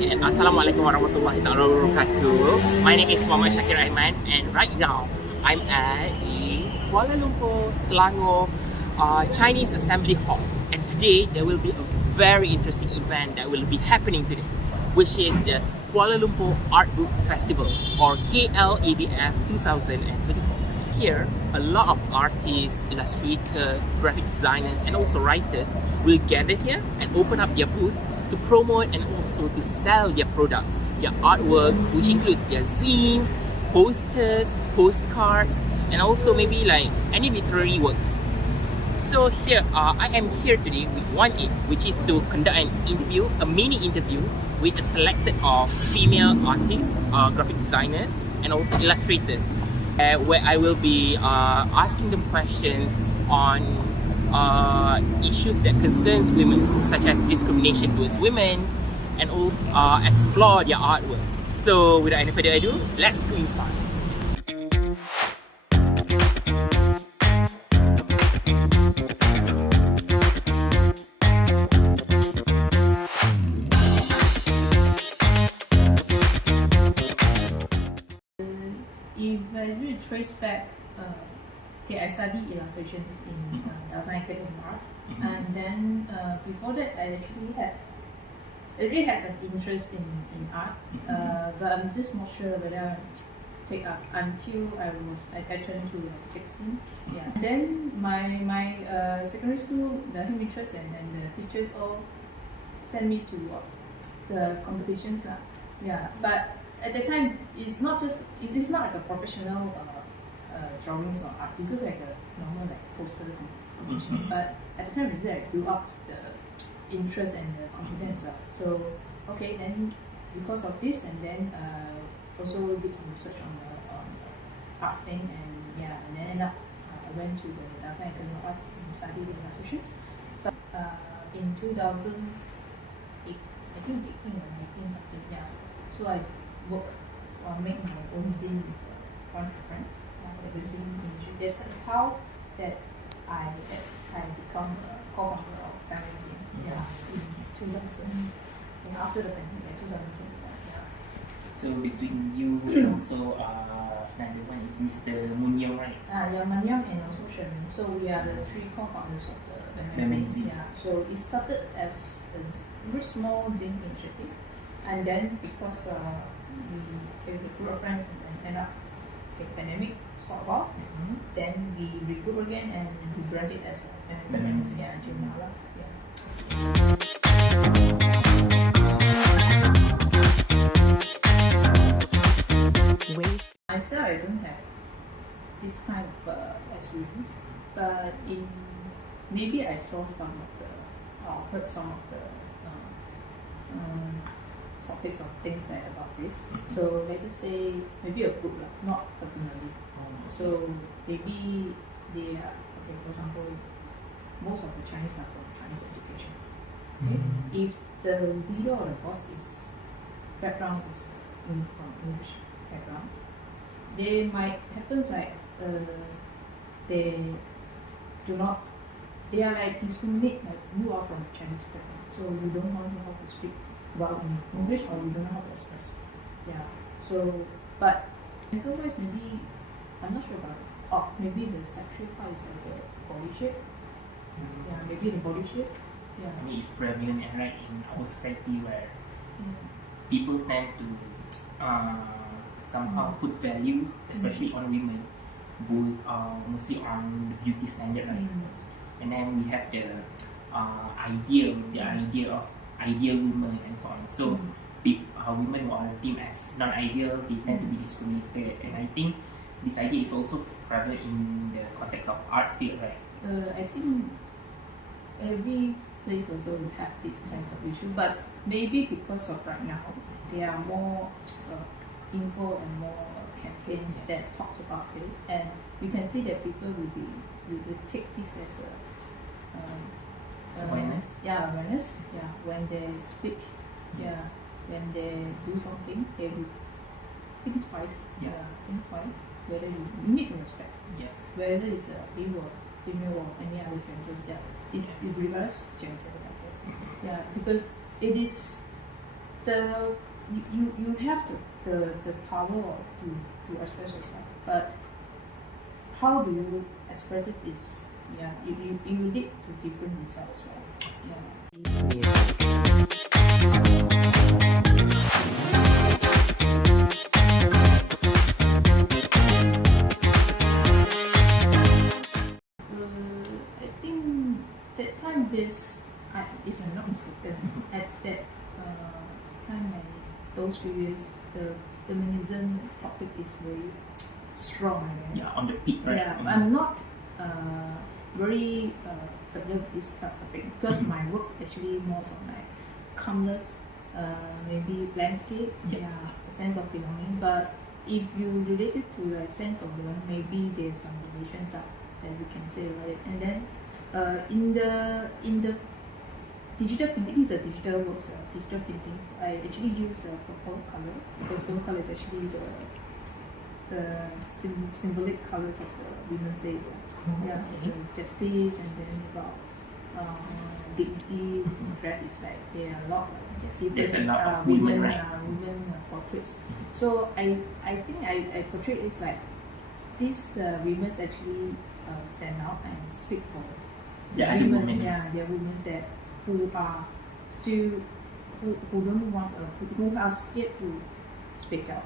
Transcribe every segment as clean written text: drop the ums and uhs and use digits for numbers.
and Assalamualaikum warahmatullahi wabarakatuh. My name is Syakir Aiman, and right now I'm at the Kuala Lumpur Selangor Chinese Assembly Hall. And today there will be a very interesting event that will be happening today, which is the Kuala Lumpur Art Book Festival, or KLABF 2024. Here, a lot of artists, illustrators, graphic designers, and also writers will gather here and open up their booth to promote and also to sell their products, their artworks, which includes their zines, posters, postcards, and also maybe like any literary works. So here, I am here today with one aim, which is to conduct an interview, a mini interview with a selected of female artists, graphic designers, and also illustrators, where I will be asking them questions on issues that concerns women, such as discrimination towards women, and all explore their artworks. So without any further ado, let's go inside. If I really trace back, I studied illustrations in Design Academy of Art, and then before that I actually had an interest in art, but I'm just not sure whether I take up until I turned to 16. Yeah. And then my secondary school, the home interest and the teachers all sent me to the competitions lah. Yeah, but at that time it's not like a professional drawings or art. It's just like a normal like poster competition. But at the time, it's like build up the interest and the confidence. So okay, then because of this, and then also did some research on the art thing, and and then end up I went to the Design Academy of Art and studied illustrations. But in 2008, I think 18 or 19 something. Yeah. So I make my own zine with one of my friends. The zine industry. That's how that I become a co-founder of Family Zine. Yeah, in 2000. And after the pandemic, 2020. Yeah. So between you and also another one is Mr. Munyong, right? Yeah, Manyang and also Sherman. So we are the three co-founders of the Family Zine. Yeah. So it started as a very small zine initiative, and then because we have a group of friends and then end up the pandemic sort of, then we regroup again and rebrand it as a Family Zine. Yeah, until now. Yeah. Myself, I don't have this kind of experience, but maybe I saw some of the, or heard some of the topics or things like about this. So let us say maybe a group, not personally. So maybe they are, okay, for example, most of the Chinese are from Chinese educations. Okay? If the leader or the boss background is from English background, they might happen like they are like discriminate, like you are from Chinese background, so you don't know how to speak well in English, or you don't know how to express. Yeah. So, but otherwise maybe I'm not sure about it. Or maybe the sexual part is like the body shape. Yeah, maybe the body shape. Yeah. I mean, it's prevalent, right, in our society where people tend to somehow put value, especially on women, both mostly on the beauty standard, right? And then we have the idea of ideal women and so on. So women who are deemed as non-ideal, they tend to be discriminated, and I think this idea is also prevalent in the context of art field, right? I think every place also will have these kinds of issue, but maybe because of right now there are more info and more campaign that talks about this, and you can see that people will take this as a awareness. Awareness. Yeah, when they speak. Yes. When they do something, they will think twice. Think twice whether you need to respect. Yes. Whether it's a male or female or any other gender. Yeah. It's reverse gender. Yeah, because it is the you have the power to express yourself, but how do you express it is you lead to different results, right? I think that time if I'm not mistaken, at that time, those few years, the feminism topic is very strong, I guess. Yeah, on the peak, right? Yeah, I'm not very familiar with this kind of topic because my work actually more on like calmness, maybe landscape, a sense of belonging. But if you relate it to like sense of belonging, maybe there's some relations that we can say about it. And then in the digital painting, these are digital works, digital paintings. I actually use purple color because purple color is actually the symbolic colors of the Women's Days. Yeah, so justice and then about dignity. Dress is like there are a lot of different women, right? Women portraits. So I think I portray it like these women actually stand out and speak for the women. Yeah, there are women that who are still who don't want who are scared to speak out.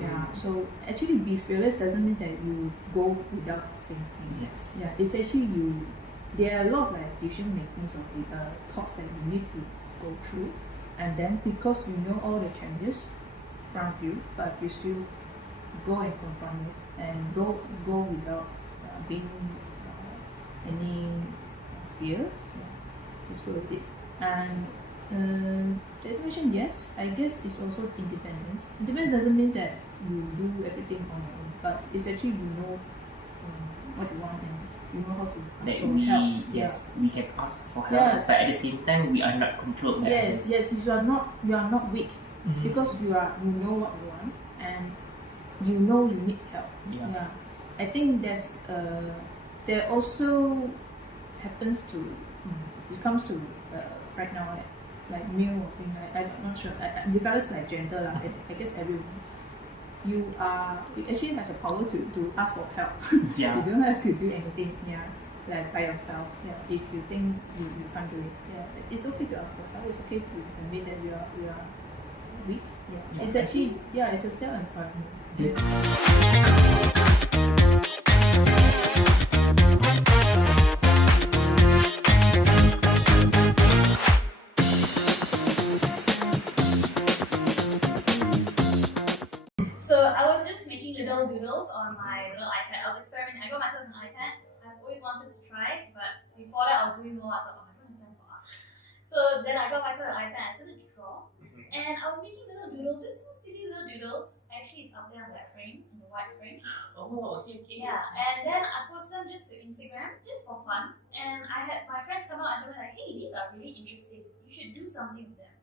Yeah, so actually be fearless doesn't mean that you go without thinking. Yes. Yeah, it's actually there are a lot of like decision makings of the thoughts that you need to go through, and then because you know all the challenges from you, but you still go and confront it and go without being any fear. Yeah, just go with it. And generation, yes, I guess it's also independence. Independence doesn't mean that you do everything on your own, but it's actually you know what you want and you know how to ask for help. Yes, we can ask for help, yes. But at the same time, we are not controlled. Yes, you are not weak because you know what you want and you know you need help. Yeah. I think there also happens to it comes to right now like male or female. I'm not sure. Regardless like gender, I guess everyone. You actually have the power to ask for help. Yeah. You don't have to do anything. Yeah, like by yourself. Yeah, if you think you can't do it. Yeah, it's okay to ask for help. It's okay to admit that you are weak. Yeah, it's actually it's a self-empowerment. Little doodles on my little iPad. I was experimenting. I got myself an iPad. I've always wanted to try, but before that, I was doing more. I thought, I don't have time for art. So then I got myself an iPad. I started to draw, and I was making little doodles, just some silly little doodles. Actually, it's up there on that frame, in the white frame. Oh, okay. Yeah, and then I post them just to Instagram, just for fun. And I had my friends come out and tell me like, hey, these are really interesting. You should do something with them.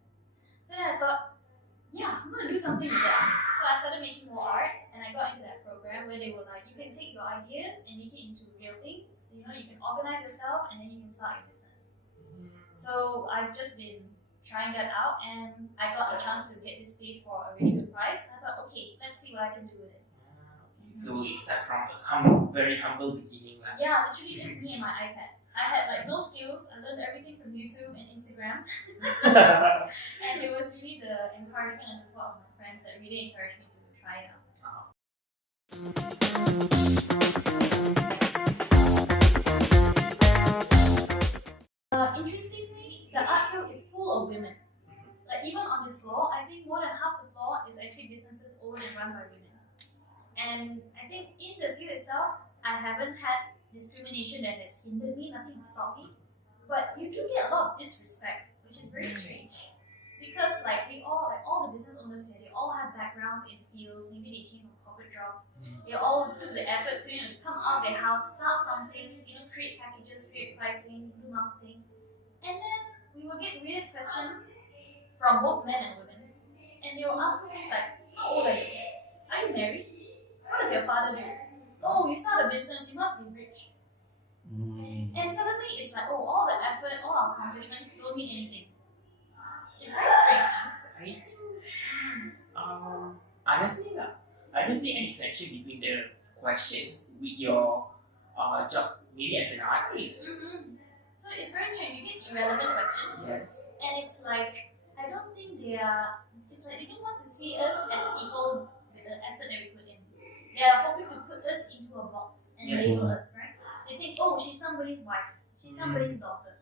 So then I thought, yeah, I'm gonna do something with that. So I started making more art, and I got into that program where they were like, you can take your ideas and make it into real things. You know, you can organize yourself, and then you can start your business. So I've just been trying that out, and I got a chance to get this space for a really good price. And I thought, okay, let's see what I can do with it. So it's like from a very humble beginning, like. Yeah, literally just me and my iPad. I had like no skills. I learned everything from YouTube and Instagram. And it was really the encouragement and support of my friends that really encouraged me to try it out. Interestingly, the art field is full of women. Like even on this floor, I think more than half the floor is actually businesses owned and run by women. And I think in the field itself, I haven't had discrimination that has hindered me, nothing to stop me. But you do get a lot of disrespect, which is very strange. Because like all the business owners here, they all have backgrounds in fields, maybe they came from corporate jobs. They all took the effort to come out of their house, start something, create packages, create pricing, do marketing. And then we will get weird questions from both men and women. And they will ask us things like, how old are you? Are you married? What does your father do? Oh, you start a business, you must be rich. And suddenly it's like, all the effort, all our accomplishments don't mean anything. It's very strange. Honestly, I don't see any connection between the questions with your job, maybe as an artist. So it's very strange. You get irrelevant questions. Yes. And it's like, I don't think it's like they don't want to see us as people with the effort that we put in. They are hoping to put us into a box and label us, right? They think, oh, she's somebody's wife, she's somebody's daughter.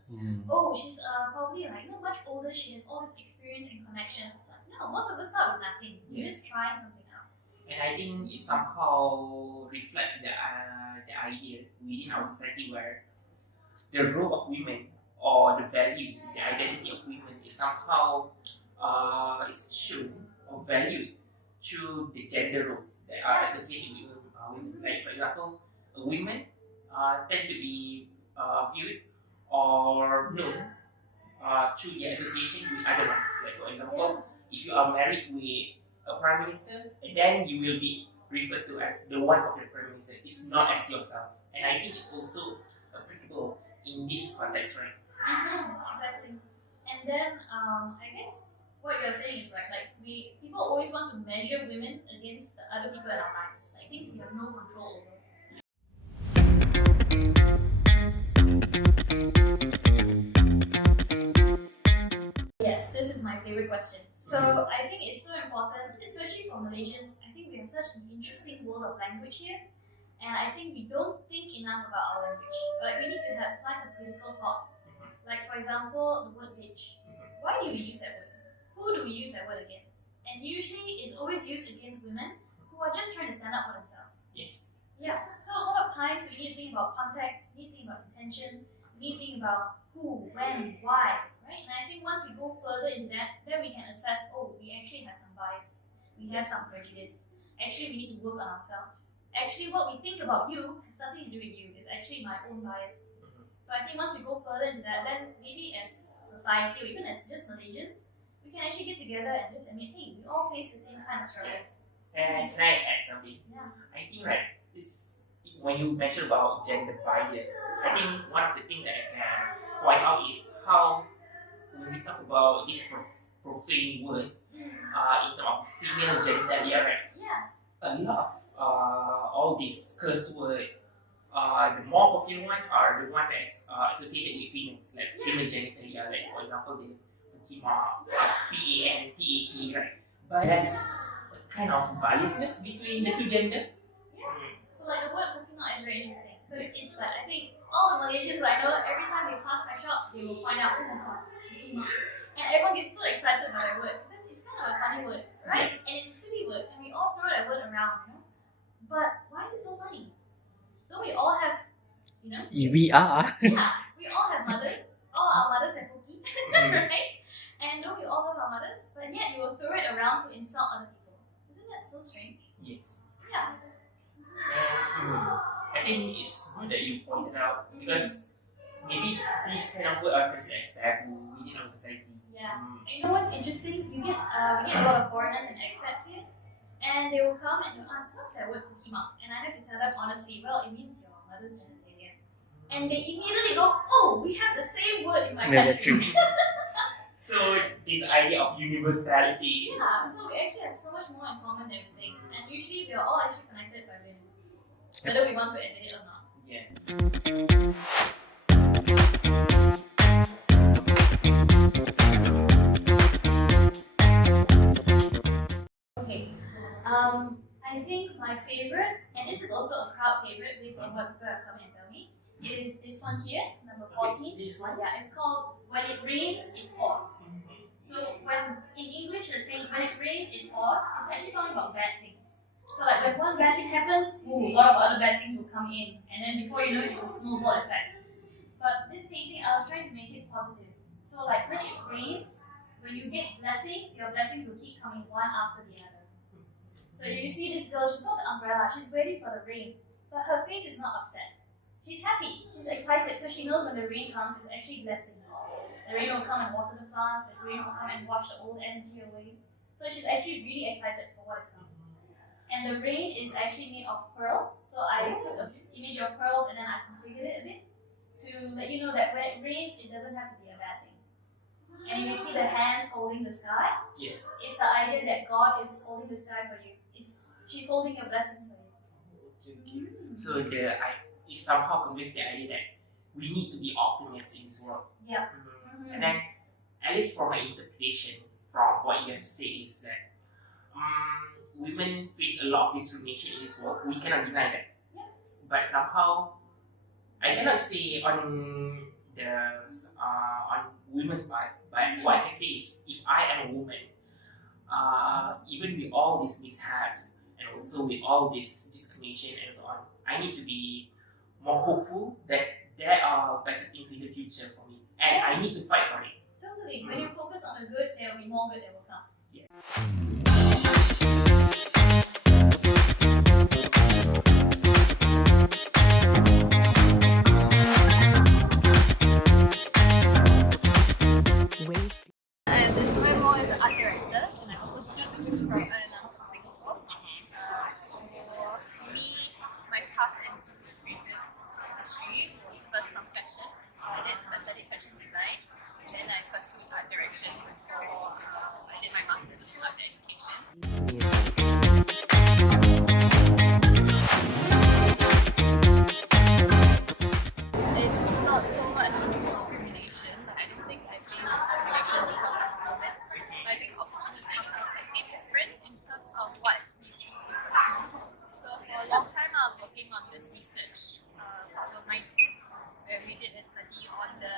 Oh, she's probably like, much older, she has all this experience and connections. Like, no, most of us start with nothing. We're just trying something out. And I think it somehow reflects the idea within our society where the role of women or the value, the identity of women is somehow is shown or valued through the gender roles that are associated with women. Like for example, women tend to be viewed or known through their association with other ones. Like for example, if you are married with a prime minister, then you will be referred to as the wife of the prime minister. It's not as yourself. And I think it's also applicable in this context, right? Exactly. And then I guess what you're saying is right. Like people always want to measure women against the other people in our lives, like things we have no control over. Yes, this is my favorite question. So I think it's so important, especially for Malaysians. I think we have such an interesting world of language here. And I think we don't think enough about our language. Like we need to apply some critical thought. Like for example, the word bitch. Why do we use that word? Who do we use that word against? And usually it's always used against women who are just trying to stand up for themselves. Yes. Yeah. So a lot of times we need to think about context, we need to think about intention, we need to think about who, when, why, right? And I think once we go further into that, then we can assess, oh, we actually have some bias, we have some prejudice. Actually, we need to work on ourselves. Actually, what we think about you has nothing to do with you. It's actually my own bias. So I think once we go further into that, then maybe as society or even as just Malaysians, we can actually get together and just admit, hey, we all face the same kind of struggles. And can I add something? Yeah. I think this when you mention about gender bias, I think one of the things that I can point out is how when we talk about this profane word in terms of female genitalia, right? Yeah. A lot of all these curse words, the more popular one are the one that is associated with females, like female genitalia, like for example the Pukima, PANTAK, right? But there's a kind of biasness between the two gender. Yeah. So like the word Pukima is very interesting because it's like I think all the Malaysians I know every time they pass my shop they will point out Pukima, and everyone gets so excited by that word because it's kind of a funny word, right? And it's a silly word, and we all throw that word around, But why is it so funny? Don't we all have, We are. Yeah, we all have mothers. All our mothers have Puki, right? And don't we all love our mothers? But yet you will throw it around to insult other people. Isn't that so strange? Yes. Yeah. And I think it's good that you pointed out because maybe these kind of words are considered as taboo within our society. Yeah. And you know what's interesting? We get a lot of foreigners and expats here. And they will come and they'll ask, what's that word Pukima? And I have to tell them honestly, well, it means your mother's genitalia. And they immediately go, oh, we have the same word in my country. So this idea of universality. Yeah, so we actually have so much more in common than we think. And usually we are all actually connected by women. Whether we want to admit it or not. Yes. Okay. I think my favorite, and this is also a crowd favorite based on what people have come and tell me, is this one here, number 14. This one? Yeah, it's called When It Rains, It Pours. So when in English they're saying when it rains, it pours, it's actually talking about bad things. So like when one bad thing happens, a lot of other bad things will come in, and then before you know it, it's a snowball effect. But this painting, I was trying to make it positive. So like when it rains, when you get blessings, your blessings will keep coming one after the other. So you see this girl, she's got the umbrella, she's ready for the rain, but her face is not upset. She's happy, she's excited because she knows when the rain comes, it's actually blessings. The rain will come and water the plants, the rain will come and wash the old energy away. So she's actually really excited for what is coming. And the rain is actually made of pearls. So I took an image of pearls and then I configured it a bit to let you know that when it rains, it doesn't have to be a bad thing. and you see the hands holding the sky. Yes. It's the idea that God is holding the sky for you. She's holding your blessings for you. Okay. So it somehow conveys the idea that we need to be optimists in this world. Yeah. And then, at least from my interpretation from what you have to say is that women face a lot of discrimination in this world. We cannot deny that. Yeah. But somehow, I cannot say on on women's part. But what I can say is, if I am a woman, even with all these mishaps and also with all this discrimination and so on, I need to be more hopeful that there are better things in the future for me, and I need to fight for it. Totally. When you focus on the good, there will be more good that will come. Yeah. I'm more as an art director, and I also teach from Singapore. So for me, my path into the creative industry was first from fashion. I studied fashion design, and then I pursued art direction before I did my master's in art education. It's not so much discrimination. I don't think I face discrimination because of women. I think opportunities are slightly different in terms of what you choose to pursue. So for a long time, I was working on this research called my where we did a study on the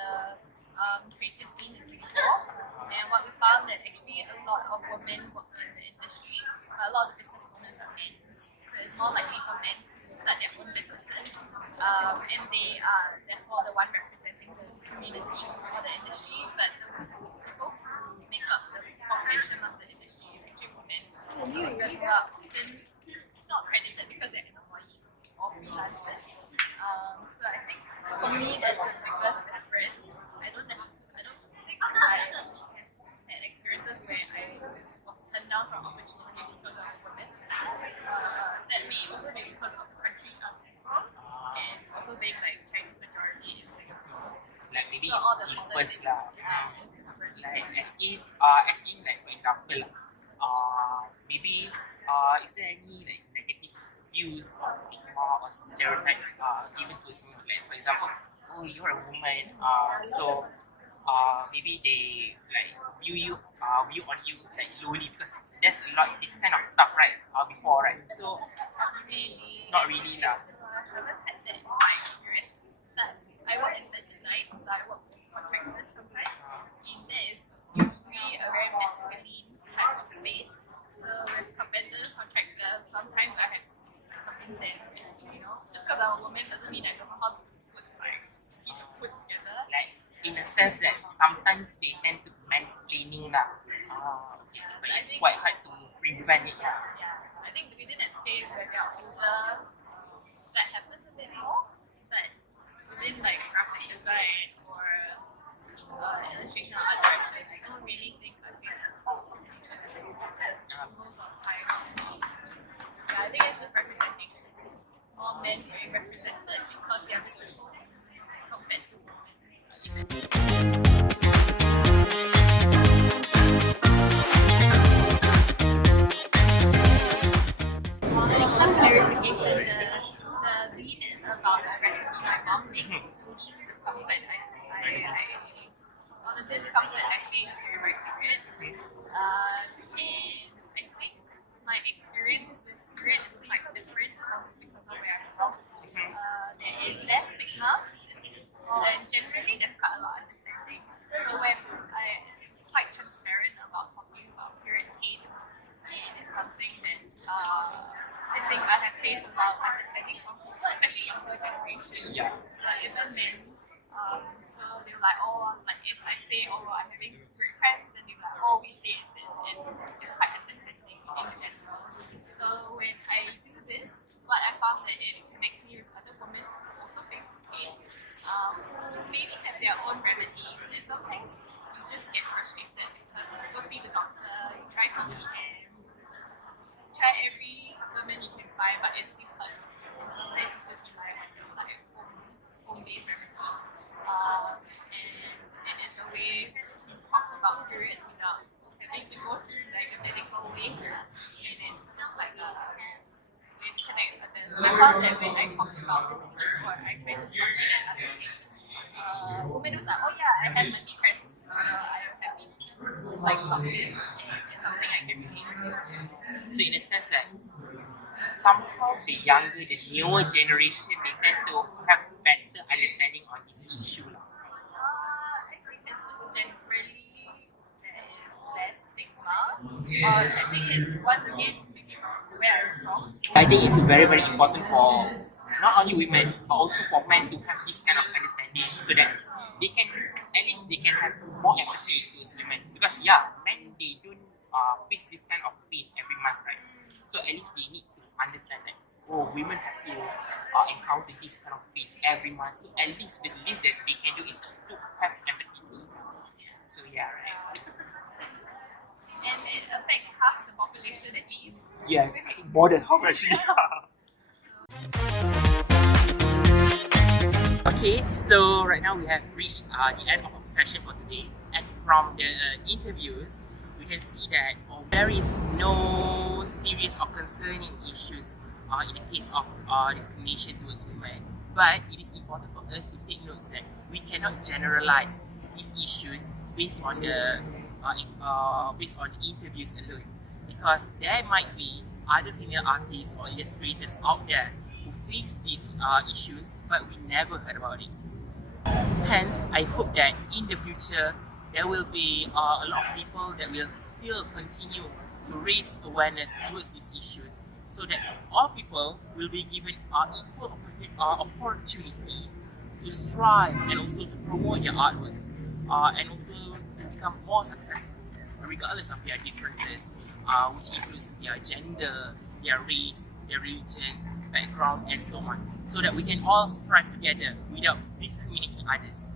creative scene in Singapore, and what we found that actually a lot of women work in the industry, a lot of the business owners are men, so it's more likely for men to start their own businesses, and they are therefore the one representing the community or the industry, but the people who make up the population of the industry, actually women, workers who are often not credited because they're employees or freelancers. So I think for me that's the biggest difference. I don't think I have had experiences where I was turned down from opportunities because of a woman. That may also be because of the country I'm from, and also being like Chinese majority in Singapore. Like maybe So all the it's politics, first lah. Like as in like for example, maybe is there any like negative views or stigma or stereotypes given to someone, like for example, oh you're a woman, so maybe they like view on you like lowly because there's a lot this kind of stuff right before, right? So not really lah. I haven't had that in my experience, but I work in set design, so I work with contractors sometimes, and there is usually a very masculine type of space. So with carpenters, contractors, sometimes I have something that, just because I'm a woman doesn't mean I don't know how to put together. Like in a sense that sometimes they tend to mansplaining lah. But it's quite hard to prevent it lah. Yeah, I think within that space where they are older, that happens a bit more. But within like graphic design or illustration or art direction, I don't really think I face discrimination most of the time. Yeah, I think it's just representation. More men being represented because they are business owners compared to women. Some clarification, the zine is about a recipe my mom makes to ease the discomfort all the discomfort I face during my period. And I think my experience with period is quite different because of where I'm from. There is less stigma, and generally there's quite a lot of understanding. So when I'm quite transparent about talking about period pains, and it's something that I think I have faced a lot of understanding from people, especially younger generation. Yeah. So even men, so they're like, oh, like if I say, oh, I'm having period cramps, then they're like, oh, which day is it? And it's quite understanding in general. So when I do this, what I found that it connects me with other women who also face this pain, who maybe have their own remedy. And sometimes you just get frustrated because you go see the doctor, you try PCM, try every supplement you can find, but it still hurts. And sometimes you just rely on like home-based remedies. And it is a way to talk found that when I talked about this before, I tried to start it at other places. Women was like, oh yeah, I have an interest, so I am happy to like something, it's something I can relate to. So in a sense that somehow the younger, the newer generation, they tend to have better understanding on this issue. I think it's just generally there is less stigma. I think it's once again speaking from where I'm from. I think it's very very important for not only women but also for men to have this kind of understanding so that they can at least they can have more empathy towards women because men they don't face this kind of pain every month, right? So at least they need to understand that women have to encounter this kind of pain every month. So at least the least that they can do is to have empathy towards them. So right. And it affects half the population at least. Yes, I think more than half actually. Okay, so right now we have reached the end of our session for today, and from the interviews, we can see that there is no serious or concerning issues in the case of discrimination towards women. But it is important for us to take notes that we cannot generalize these issues based on the interviews alone, because there might be other female artists or illustrators out there who face these issues, but we never heard about it. Hence, I hope that in the future there will be a lot of people that will still continue to raise awareness towards these issues, so that all people will be given equal opportunity to strive and also to promote their artworks and also to become more successful regardless of their differences, which includes their gender, their race, their religion, background, and so on, so that we can all strive together without discriminating others.